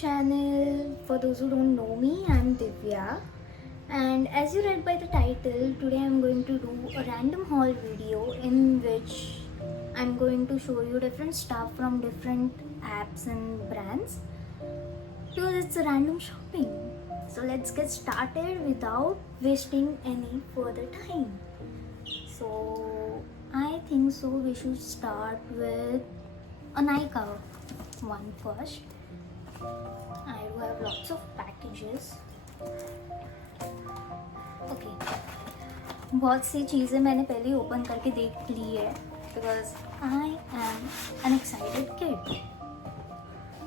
channel. For those who don't know me, I'm Divya, and as you read by the title, today I'm going to do a random haul video in which I'm going to show you different stuff from different apps and brands because it's a random shopping. So let's get started without wasting any further time. So I think so we should start with a Nykaa one first. I do have lots of packages. Okay. बहुत सी चीज़ें मैंने पहले ही open करके देख ली है because I am N excited kid.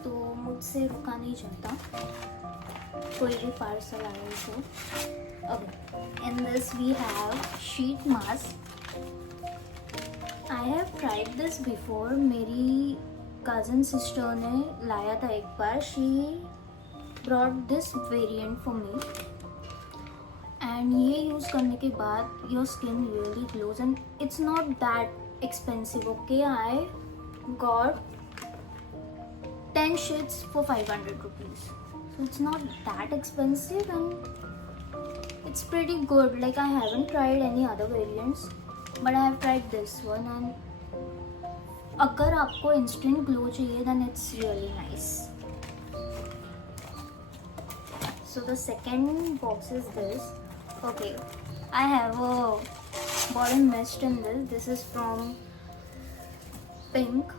तो मुझसे रुका नहीं जाता कोई भी पार्सल आए तो. Okay, in this we have sheet mask. I have tried this before. मेरी कज़न सिस्टर ने लाया था एक बार. She brought this variant for me and ये यूज़ करने के बाद your skin really glows and it's not that expensive. Okay, I got 10 sheets for 500 rupees. So it's not that expensive and it's pretty good. Like I haven't tried any other variants but I have tried this one and अगर आपको instant glow चाहिए then it's really nice. So the second box is this. Okay, I have a body mist in this. This is from Pink,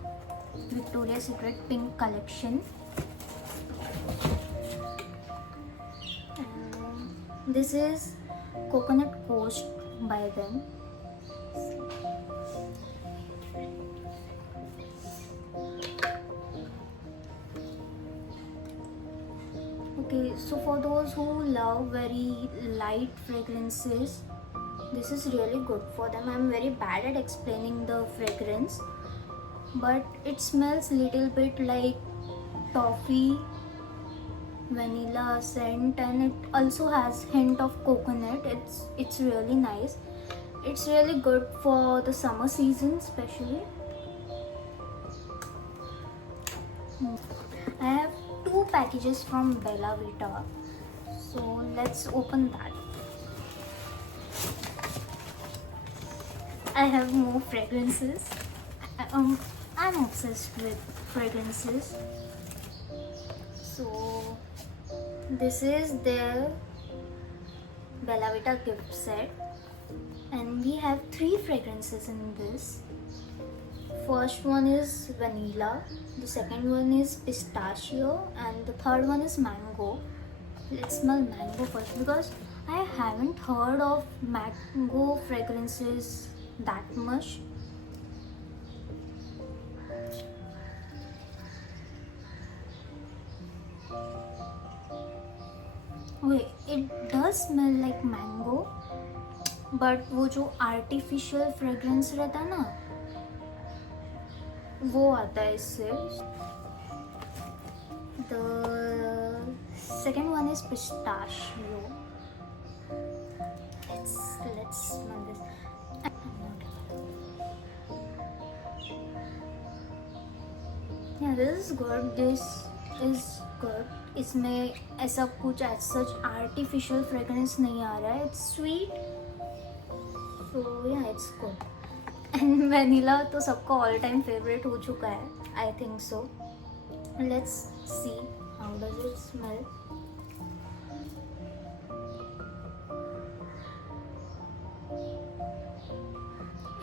Victoria's Secret Pink collection. This is Coconut Coast by them. Okay, so for those who love very light fragrances, this is really good for them. I'm very bad at explaining the fragrance, but it smells little bit like toffee, vanilla scent, and it also has hint of coconut. It's really nice. It's really good for the summer season especially. I have 2 packages from Bella Vita, so let's open that. I have more fragrances. I'm obsessed with fragrances. So this is their Bella Vita gift set and we have 3 fragrances in this. First one is vanilla, the second one is pistachio, and the third one is mango. Let's smell mango first because I haven't heard of mango fragrances that much. Wait, it does smell like mango, but वो जो artificial fragrance रहता है ना वो आता है इससे. The second one is pistachio. Let's smell this. Yeah, this is good. This is good. इसमें ऐसा कुछ as such artificial fragrance नहीं आ रहा है. It's sweet. So yeah, it's good. And vanilla तो सबका ऑल टाइम फेवरेट हो चुका है. I think so. Let's see how does it smell.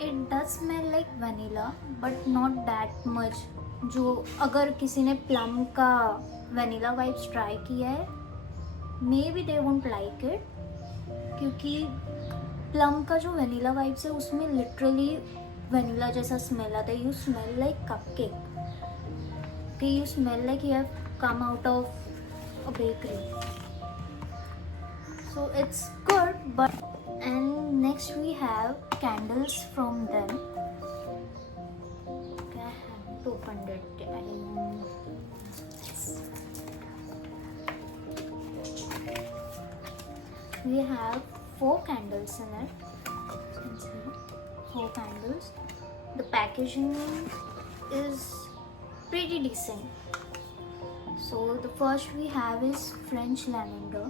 It does smell like vanilla but not that much. जो अगर किसी ने प्लम का वनीला वाइब्स ट्राई किया है may be they won't like it क्योंकि प्लम का जो वनीला वाइब्स है उसमें लिटरली वनीला जैसा स्मेल आता है. You smell like cupcake. You smell like you have come out of a bakery. So it's good. But and next we have candles from them. Okay, I haven't opened it. We have 4 candles in it. 4 candles. The packaging is pretty decent. So the first we have is French lavender.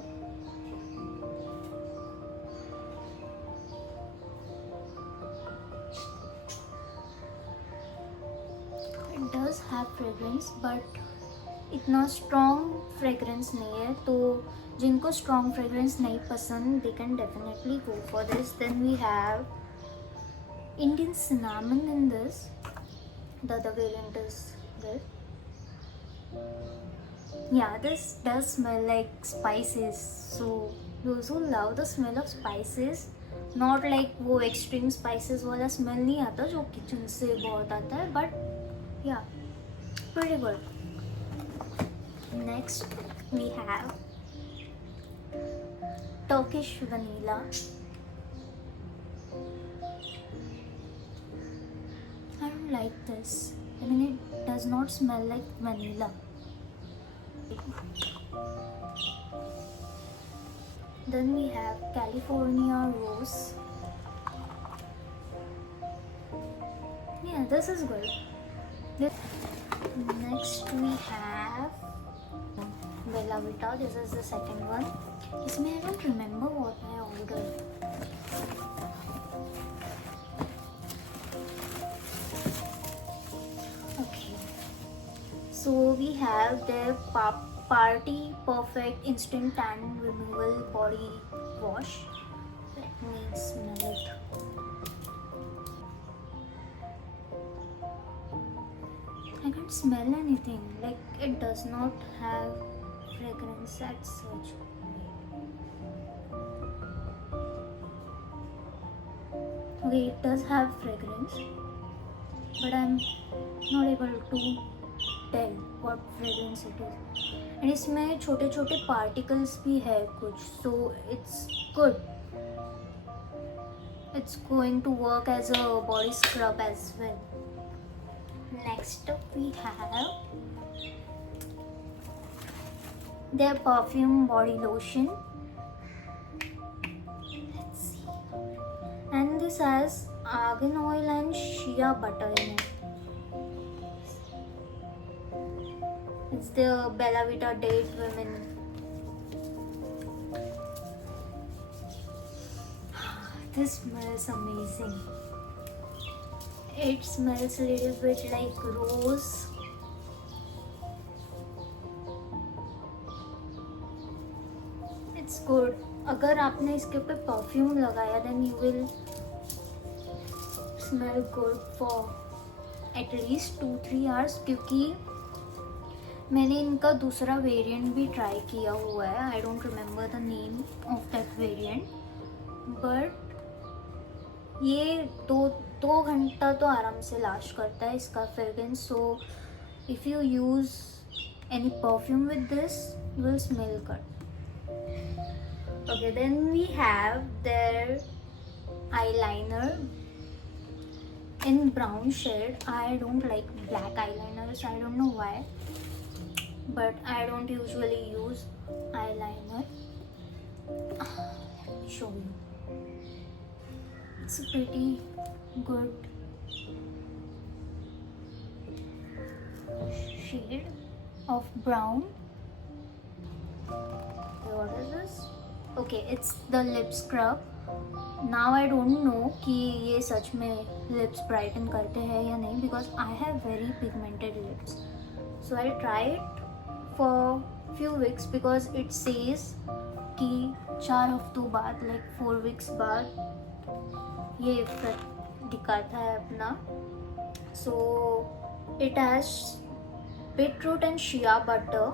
It does have fragrance but इतना strong fragrance नहीं है, तो जिनको strong fragrance नहीं पसंद they can definitely go for this. Then we have Indian cinnamon in this. The other variant is this. Yeah, this does smell like spices. So those who love the smell of spices, not like वो extreme spices वाला smell नहीं आता जो kitchen से बहुत आता है, but yeah, pretty good. Next we have Turkish vanilla. I don't like this. I mean, it does not smell like vanilla. Then we have California Rose. Yeah, this is good. Next we have Bella Vita. This is the second one. इसमें I don't remember what I ordered. Okay. So we have the Party Perfect Instant Tan Removal Body Wash. Let me smell it. I can't smell anything. Like, it does not have fragrance as such. Okay, it does have fragrance, but I'm not able to tell what fragrance it is. And इसमें छोटे छोटे particles भी है कुछ, so it's good. It's going to work as a body scrub as well. Next up we have their perfume body lotion. Let's see. And this has argan oil and shea butter in it. It's the Bella Vita Date Women. This smells amazing. It smells a little bit like rose. It's good. अगर आपने इसके ऊपर perfume लगाया then you will smell good for at least 2-3 hours, क्योंकि मैंने इनका दूसरा variant भी ट्राई किया हुआ है. I don't remember the name of that variant, but ये दो घंटा तो आराम से लास्ट करता है इसका fragrance. So if you use any perfume with this you will smell good. Okay, then we have there eyeliner in brown shade. I don't like black eyeliners. I don't know why, but I don't usually use eyeliner. Let me show you. It's a pretty good shade of brown. What is this? Okay, it's the lip scrub. Now I don't know कि ये सच में lips brighten करते हैं या नहीं, because I have very pigmented lips. So I'll try it for few weeks because it says कि 4 हफ्तों बाद, like 4 weeks बाद ये इफेक्ट दिखाता है अपना. So it has beetroot and shea butter,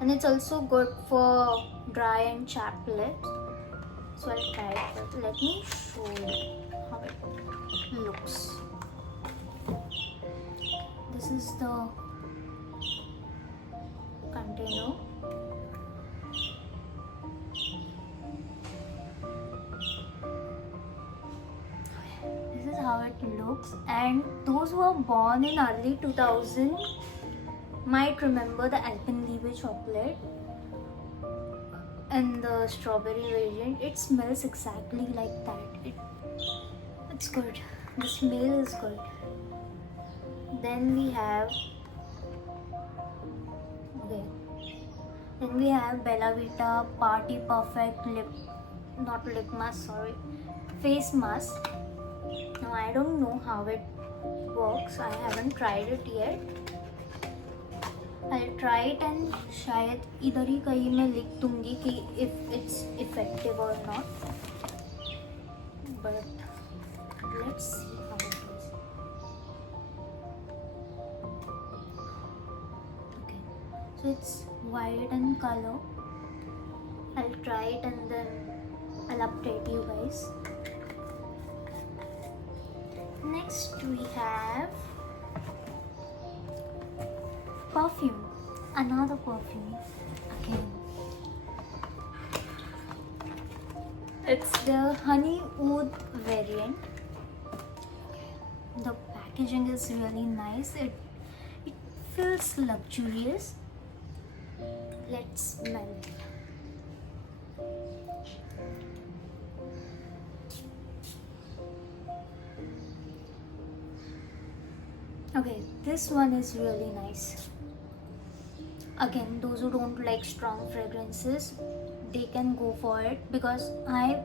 and it's also good for dry and chapped lips. So I'll try it, but let me show you how it looks. This is the container. This is how it looks, and those who are born in early 2000 might remember the Alpenliebe chocolate and the strawberry variant. It smells exactly like that. It's good. The smell is good. Then we have, okay, Then we have Bella Vita Party Perfect lip mask, sorry, face mask. Now I don't know how it works. I haven't tried it yet. I'll try it and शायद इधर ही कहीं मैं लिख दूंगी कि if it's effective or not. But let's see how it is. Okay, so it's white in color. I'll try it and then I'll update you guys. Next we have perfume, another perfume again. It's the honey oud variant. The packaging is really nice. It feels luxurious. Let's smell it. Okay, this one is really nice. Again, those who don't like strong fragrances, they can go for it, because I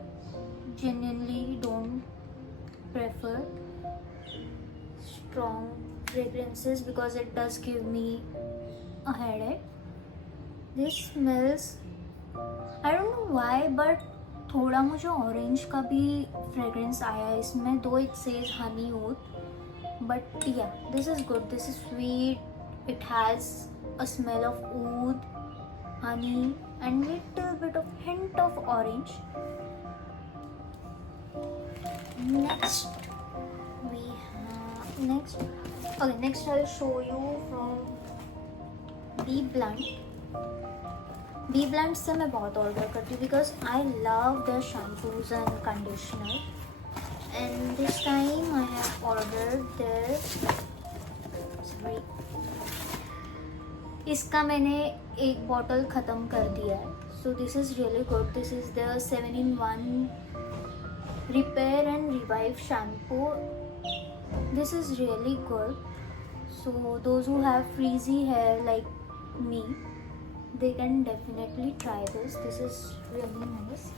genuinely don't prefer strong fragrances because it does give me a headache. This smells, I don't know why, but थोड़ा मुझे orange का भी fragrance आया है इसमें, दो it says Honey oath. But yeah, this is good. This is sweet. It has a smell of oud, honey, and little bit of hint of orange. Next I'll show you from Be Blunt. Be Blunt से मैं बहुत order करती हूँ because I love their shampoos and conditioner. And this time I have ordered their इसका मैंने एक bottle ख़त्म कर दिया है. So this is really good. This is the 7-in-1 repair and revive shampoo. This is really good. So those who have frizzy hair like me, they can definitely try this. This is really nice.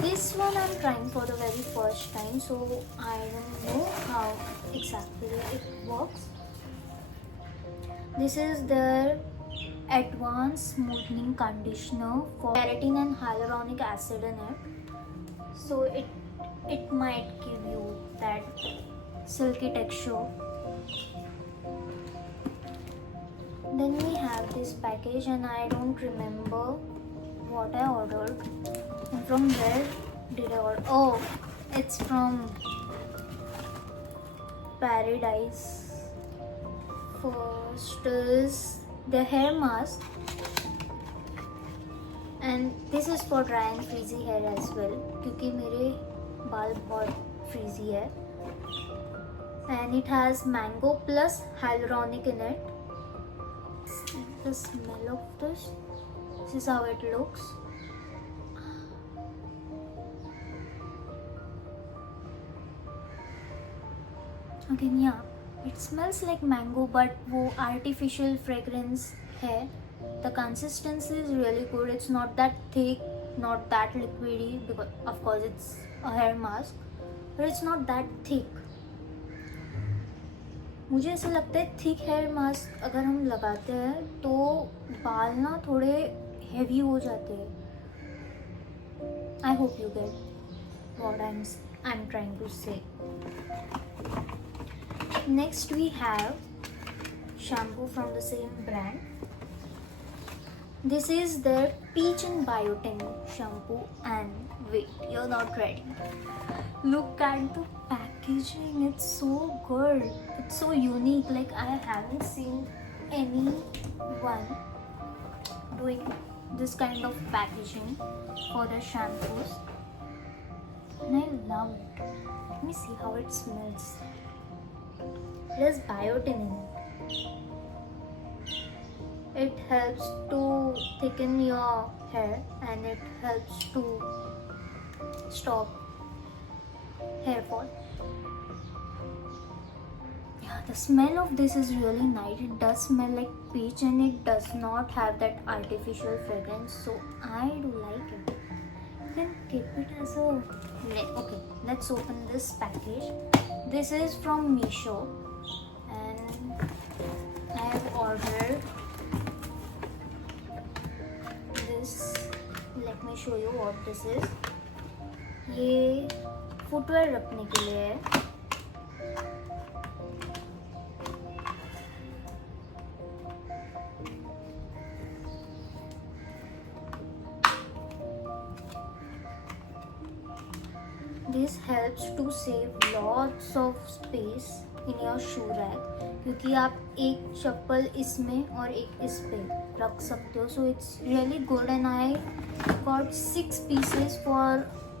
This one I'm trying for the very first time, so I don't know how exactly it works. This is their advanced smoothing conditioner for keratin and hyaluronic acid in it, so it might give you that silky texture. Then we have this package and I don't remember what I ordered. And from where did I order? Oh, it's from Paradise. First is the hair mask, and this is for dry and frizzy hair as well, क्योंकि मेरे बाल बहुत frizzy है. And it has mango plus hyaluronic in it. The smell of this is how it looks. Again, yeah, it smells like mango, but वो artificial fragrance है. The consistency is really good. It's not that thick, not that liquidy, because of course it's a hair mask, but it's not that thick. मुझे ऐसा लगता है thick hair mask अगर हम लगाते हैं तो बाल ना थोड़े हेवी हो जाते हैं. I hope you get what I am trying to say. Next we have shampoo from the same brand. This is their Peach and Biotin shampoo, and wait, you're not ready. Look at the packaging. It's so good. It's so unique. Like I haven't seen anyone doing this kind of packaging for their shampoos, and I love it. Let me see how it smells. There's biotin in it. It helps to thicken your hair and it helps to stop hair fall. Yeah, The smell of this is really nice. It does smell like peach and it does not have that artificial fragrance, so I do like it. You can keep it as a... Okay, let's open this package. This is from Meesho and I have ordered this. Let me show you what this is. ये footwear रखने के लिए है. This helps to save lots of space in your shoe rack, क्योंकि आप एक चप्पल इसमें और एक इस पे रख सकते हो. So it's really good and I got 6 pieces for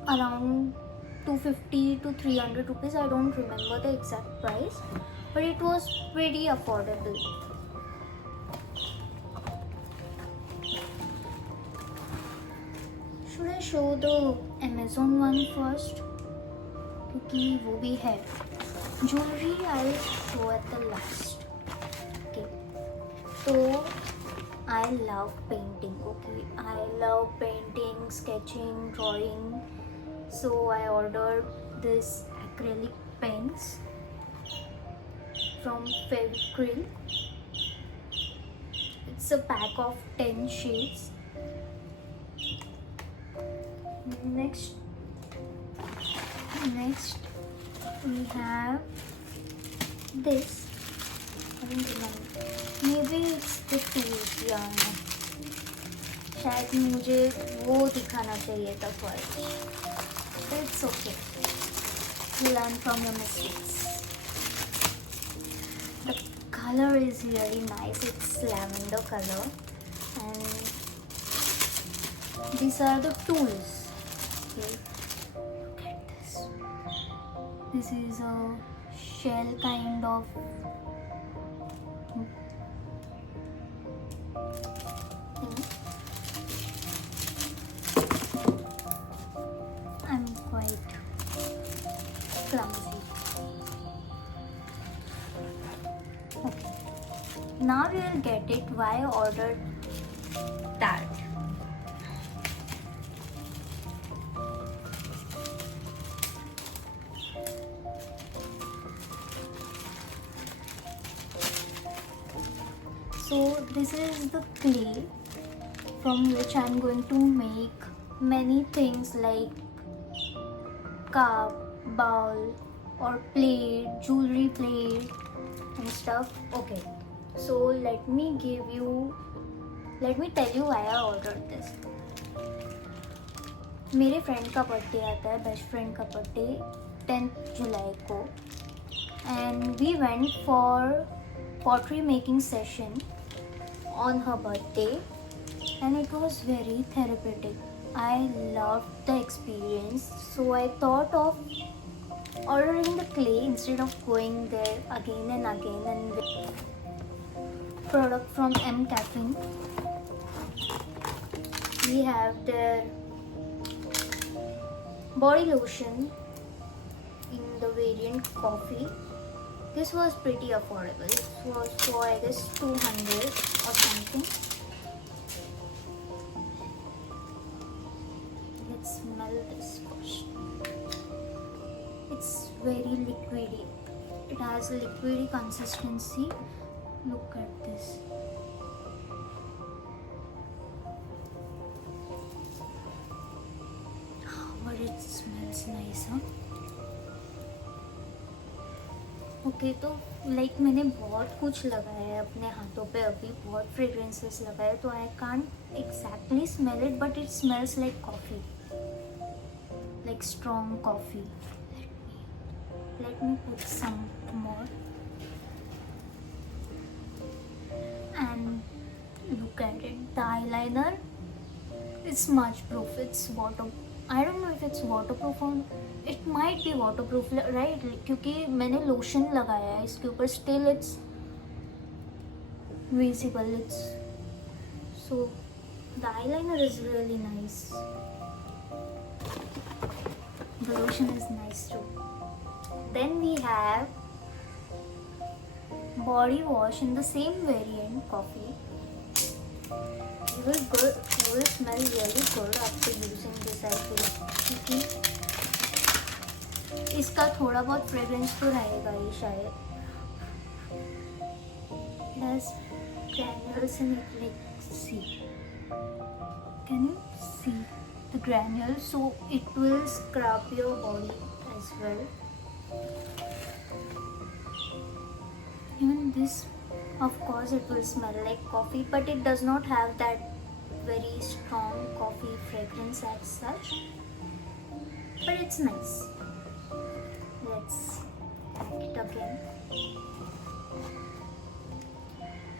around 250 to 300 rupees. I don't remember the exact price, but it was pretty affordable. Should I show the Amazon one first? क्योंकि वो भी है. Jewelry I'll show at the last. Okay. So I love painting. Okay, I love painting, sketching, drawing. So I ordered this acrylic pens from Fevicryl. It's a pack of 10 shades. Next we have this. I don't remember. Maybe it's the tools. Yeah. शायद मुझे वो दिखाना चाहिए था first. But it's okay. Learn from your mistakes. The color is really nice. It's lavender color, and these are the tools. Okay. Look at this. This is a shell kind of thing. I'm quite clumsy. Okay. Now you'll get it why I ordered that. So this is the clay from which I'm going to make many things like cup, bowl or plate, jewelry plate and stuff. Okay, so let me tell you why I ordered this. मेरे friend का birthday आता है, best friend का birthday 10th जुलाई को, and we went for pottery making session on her birthday and it was very therapeutic. I loved the experience, so I thought of ordering the clay instead of going there again and again. And product from M Caffeine. We have their body lotion in the variant coffee. This was pretty affordable. It was for I guess 200 or something. Let's smell this first. It's very liquidy. It has a liquidy consistency. Look at this. But it smells nice, huh? Okay तो like मैंने बहुत कुछ लगाया है अपने हाथों पे अभी, बहुत फ्रेग्रेंसेस लगाए, तो I can't exactly smell it but it smells like coffee, like strong coffee. Let me put some more and look at it. The eyeliner is smudge proof. It's water. I don't know if it's waterproof or it might be waterproof, right? क्योंकि मैंने lotion लगाया है इसके ऊपर, still it's visible. It's so the eyeliner is really nice. The lotion is nice too. Then we have body wash in the same variant coffee. You will smell really good after using this, I feel. क्योंकि इसका थोड़ा बहुत fragrance तो रहेगा ही शायद. It has granules in it, like see. Can you see the granules? So it will scrub your body as well. Even this, of course, it will smell like coffee, but it does not have that very strong coffee fragrance as such. But it's nice. Let's pack it again.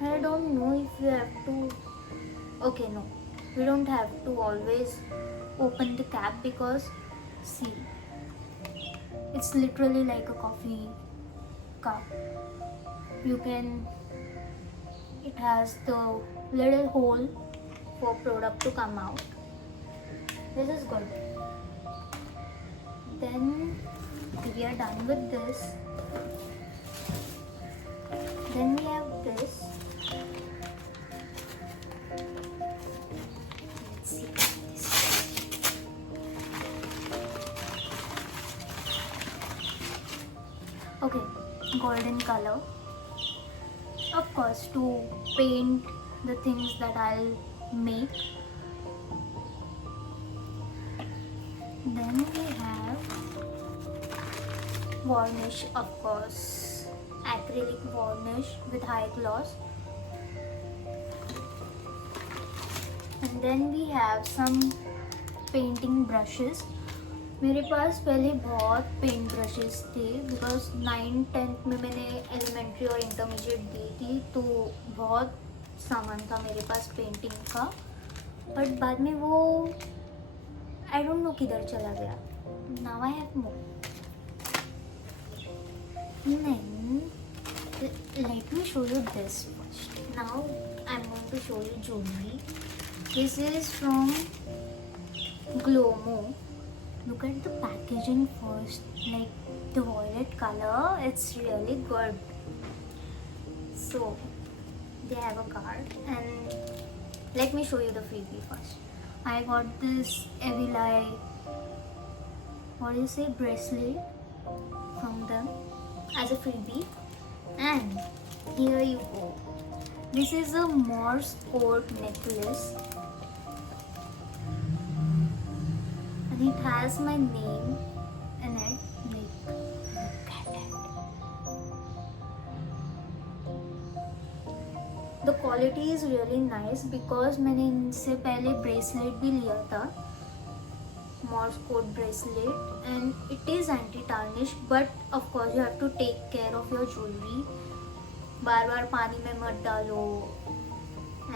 I don't know if you have to. Okay, no. We don't have to always open the cap because see, it's literally like a coffee cup. You can, it has the little hole for product to come out. This is good. Then we are done with this. Then we have this. Let's see this. Okay, golden color. Of course, to paint the things that I'll make. Then we have varnish, of course, acrylic varnish with high gloss. And then we have some painting brushes. मेरे पास पहले बहुत paint brushes थे because 9th-10th में मैंने elementary और intermediate दी थी, तो बहुत सामान था मेरे पास पेंटिंग का. बट बाद में वो आई डोंट नो किधर चला गया. Now I have more. Then let me show you this first. Now I'm going to show you jewelry. This is from Glomo. Look at the packaging first, like the violet color. It's really good. So they have a card, and let me show you the freebie first. I got this Evilai, what do you say, bracelet from them as a freebie, and here you go. This is a Morse code necklace, and it has my name in it. Like, look at it. The quality is really nice because मैंने इनसे पहले bracelet भी लिया था, Morse code bracelet, and it is anti-tarnish, but of course you have to take care of your jewelry. बार बार पानी में मत डालो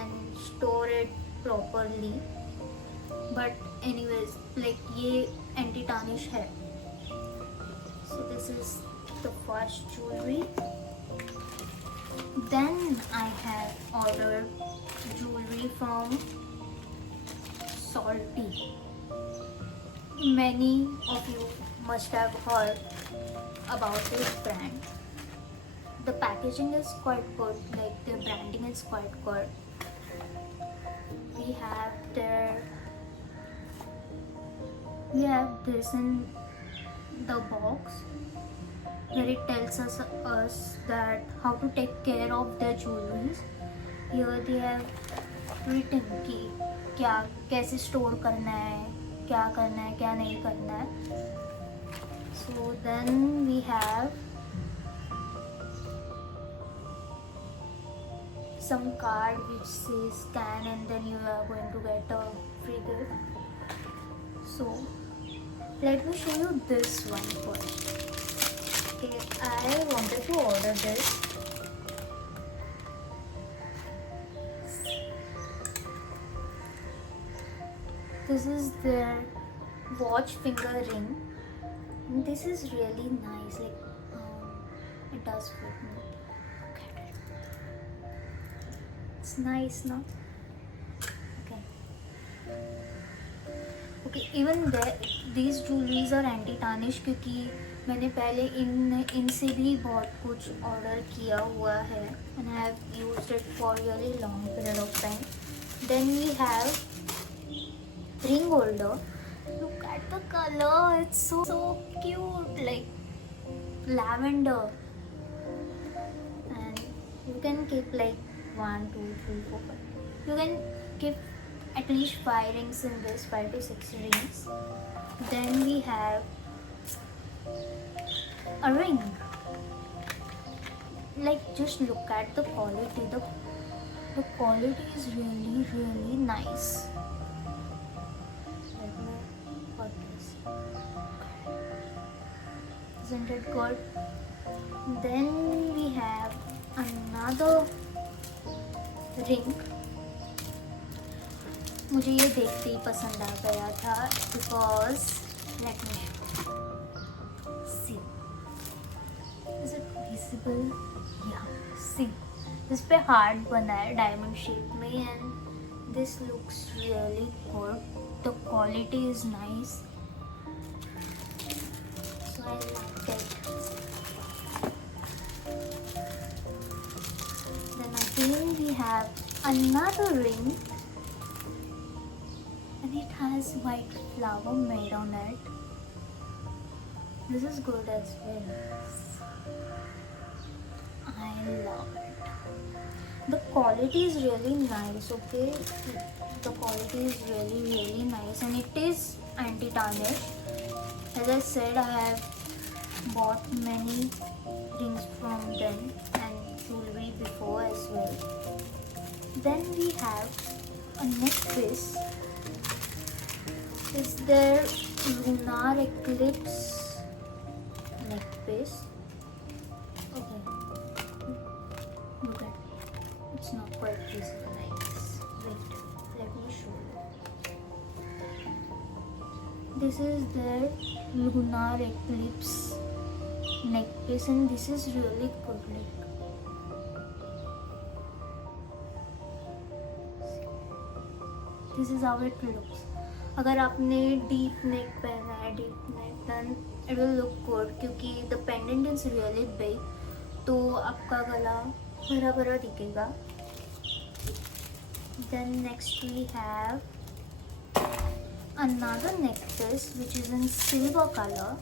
and store it properly. But anyways, like ये anti-tarnish है. So this is the first jewelry. Then I have ordered jewelry from Salty. Many of you must have heard about this brand. The packaging is quite good, like their branding is quite good. We have this in the box where it tells us that how to take care of their jewelries. Here they have written कि क्या कैसे store करना है, क्या करना है, क्या नहीं करना है. So then we have some card which says scan and then you are going to get a free gift. So let me show you this one first. Okay, I wanted to order this. This is their watch finger ring. And this is really nice. Like it does fit me. Look at it. It's nice, no? Okay, even these jewelries are anti-tarnish क्योंकि मैंने पहले इनसे भी बहुत कुछ order किया हुआ है and I have used it for really long period of time. Then we have ring holder. Look at the color, it's so cute, like lavender, and you can keep like 1 2 3 4 5. You can keep at least 5 rings in this, 5 to 6 rings. Then we have a ring. Like just look at the quality. The quality is really nice. Isn't it good? Then we have another ring. मुझे ये देखते ही पसंद आ गया था because let me see. Is it visible? Yeah. See. इस पे heart बना है डायमंड शेप में and this looks really good. The quality is nice. So I like it. Then again we have another ring and it has white flower made on it. This is good as well. I love it. The quality is really nice, okay? The quality is really nice and it is anti-tarnish. As I said, I have bought many rings from them and jewelry before as well. Then we have a necklace. Is there lunar eclipse necklace? Okay, look at it. It's not quite visible, I guess. Wait, let me show you. This is their lunar eclipse necklace and this is really good. This is how it looks. अगर आपने deep neck पहना है, deep neck, then it will look good क्योंकि the pendant is really big, तो आपका गला भरा भरा दिखेगा. Then next we have another necklace which is in silver color.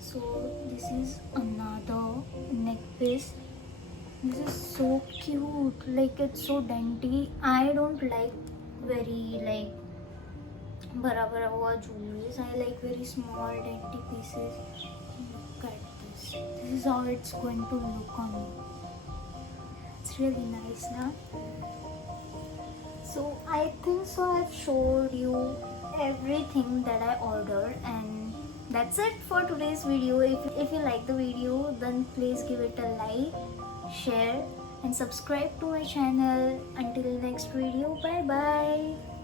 So this is another necklace. This is so cute, like it's so dainty. I don't like very like bada bada hua jewelries. I like very small dainty pieces. Look at this. This is how it's going to look on me. It's really nice, na? So I think so I've showed you everything that I ordered, and that's it for today's video. If you like the video, then please give it a like, share and subscribe to my channel. Until next video, bye bye.